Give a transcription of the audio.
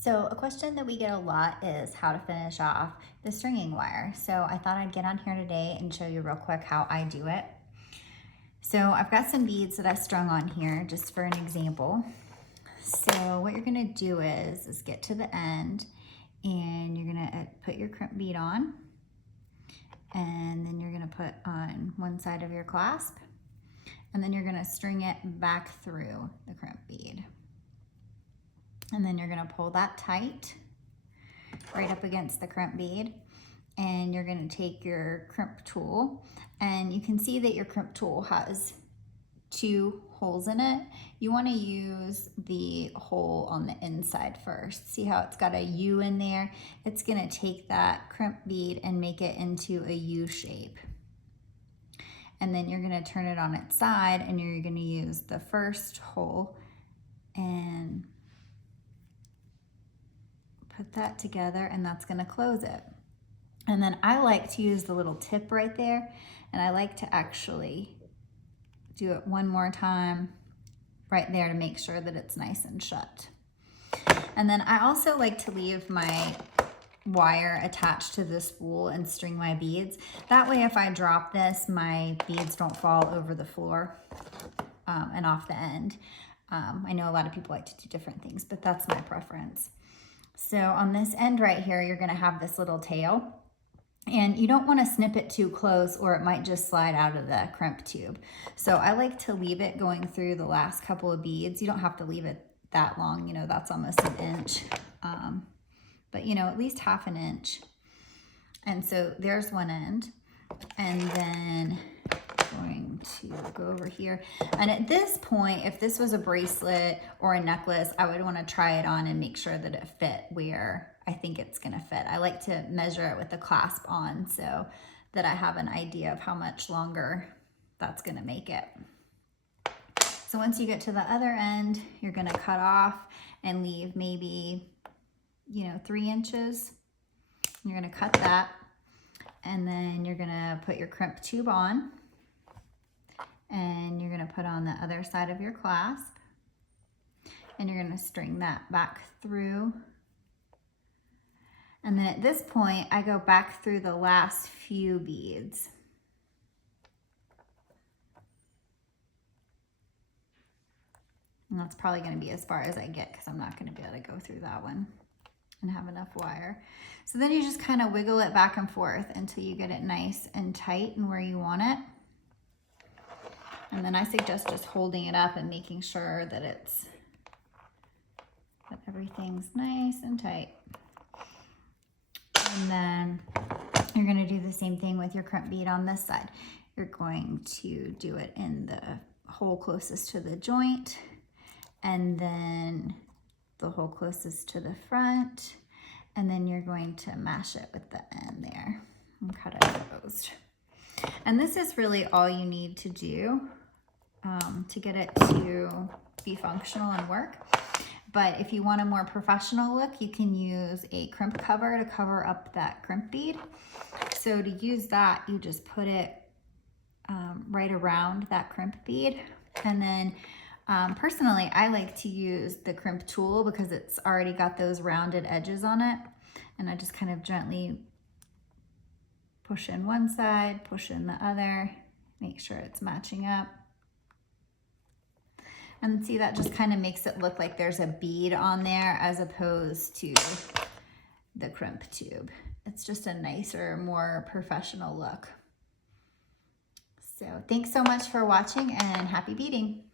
So a question that we get a lot is how to finish off the stringing wire. So I thought I'd get on here today and show you real quick how I do it. So I've got some beads that I strung on here just for an example. So what you're gonna do is get to the end and you're gonna put your crimp bead on, and then you're gonna put on one side of your clasp, and then you're gonna string it back through the crimp bead. And then you're gonna pull that tight right up against the crimp bead, and you're gonna take your crimp tool, and you can see that your crimp tool has two holes in it. You wanna use the hole on the inside first. See how it's got a U in there? It's gonna take that crimp bead and make it into a U shape. And then you're gonna turn it on its side, and you're gonna use the first hole and put that together, and that's gonna close it. And then I like to use the little tip right there, and I like to actually do it one more time right there to make sure that it's nice and shut. And then I also like to leave my wire attached to the spool and string my beads. That way if I drop this, my beads don't fall over the floor and off the end. I know a lot of people like to do different things, but that's my preference. So on this end right here, you're gonna have this little tail, and you don't wanna snip it too close or it might just slide out of the crimp tube. So I like to leave it going through the last couple of beads. You don't have to leave it that long, you know, that's almost an inch. But you know, at least half an inch. And so there's one end, and then going to go over here. And at this point, if this was a bracelet or a necklace, I would want to try it on and make sure that it fit where I think it's going to fit. I like to measure it with the clasp on so that I have an idea of how much longer that's going to make it. So once you get to the other end, you're going to cut off and leave maybe, you know, 3 inches. You're going to cut that, and then you're going to put your crimp tube on, and you're gonna put on the other side of your clasp, and you're gonna string that back through. And then at this point, I go back through the last few beads. And that's probably gonna be as far as I get, because I'm not gonna be able to go through that one and have enough wire. So then you just kind of wiggle it back and forth until you get it nice and tight and where you want it. And then I suggest just holding it up and making sure that everything's nice and tight. And then you're gonna do the same thing with your crimp bead on this side. You're going to do it in the hole closest to the joint, and then the hole closest to the front, and then you're going to mash it with the end there and cut it closed. And this is really all you need to do to get it to be functional and work. But if you want a more professional look, you can use a crimp cover to cover up that crimp bead. So to use that, you just put it right around that crimp bead. And then personally, I like to use the crimp tool because it's already got those rounded edges on it. And I just kind of gently push in one side, push in the other, make sure it's matching up. And see, that just kind of makes it look like there's a bead on there as opposed to the crimp tube. It's just a nicer, more professional look. So thanks so much for watching, and happy beading.